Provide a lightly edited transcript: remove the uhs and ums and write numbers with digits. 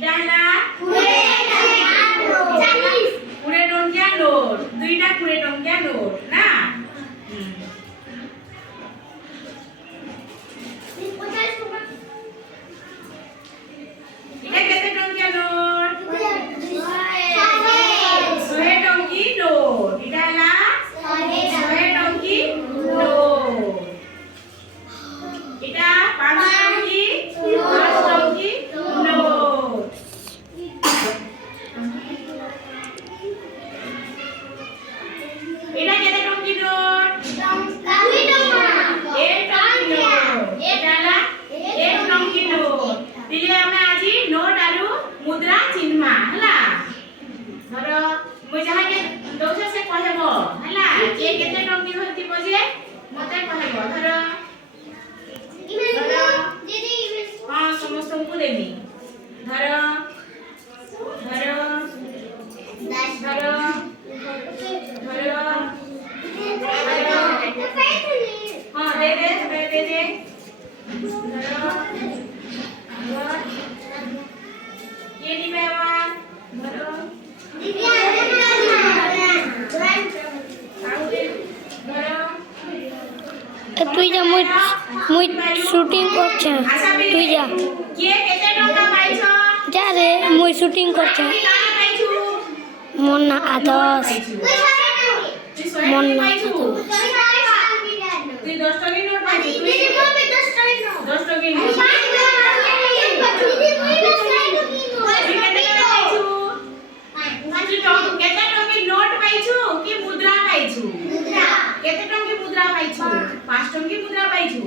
इटा हला 20 टंकिया नोट दुईटा 20 टंकिया नोट ना इटा केते टंकिया नोट 100 टंकी नोट इटा हला 100 टंकी नोट इटा 500 टंकी 5 टंकी नोट इटा केते टंकी नोट 1 टंकी नोट इटा हला 1 टंकी नोट दिले हमें आजी नोट आरु मुद्रा चिन्हमा हला धरो मुई जहा के दोसे से कहबो हला के केते टंकी होती बजे मते कहबो धरो हां समस्त को देबी धरो धरो धरो धरो हां दे धरो ये दी बेवा धरो তুই যা মুই শুটিং করছে তুই যা কে কেতে টাকা পাইছো যা রে মুই শুটিং করছে টাকা পাইছো মন না আদর্শ মন না তুই 10 টাকা নোট পাইছো তুই 10 টাকা নোট केते टंकी नोट पाइछु कि मुद्रा पाइछु मुद्रा केते टंकी मुद्रा पाइछु 5 टंकी मुद्रा पाइछु